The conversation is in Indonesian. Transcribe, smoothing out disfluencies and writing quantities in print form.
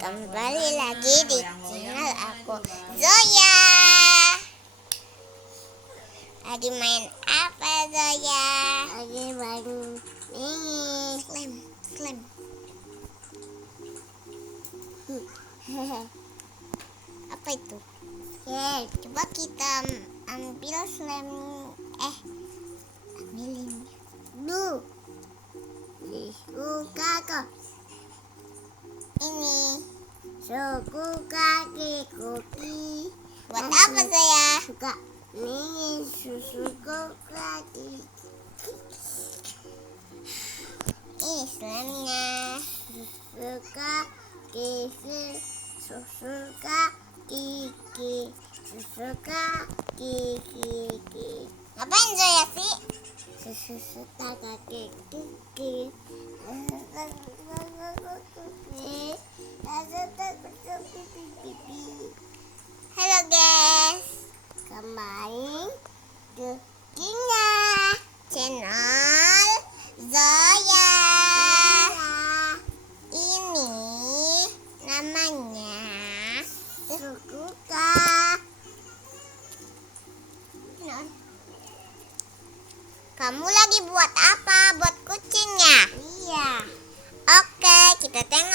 Kembali lagi di channel aku, Zoya. Lagi main apa, Zoya? Lagi main ini slime. Apa itu? Coba kita ambil slime. Ambilin dulu. Suka kok. Ini suku kaki kuki. Buat apa saya? Suka ini susu kaki. Ini slime-nya. Suka kiki, suka kiki, suka kiki. Ngapain Zoya sih? Suka kaki kiki. Halo guys, kembali ke channel Zoya. Ini namanya Sukuka. Kamu lagi buat apa? Buat kucingnya? Iya. Oke, kita tengok.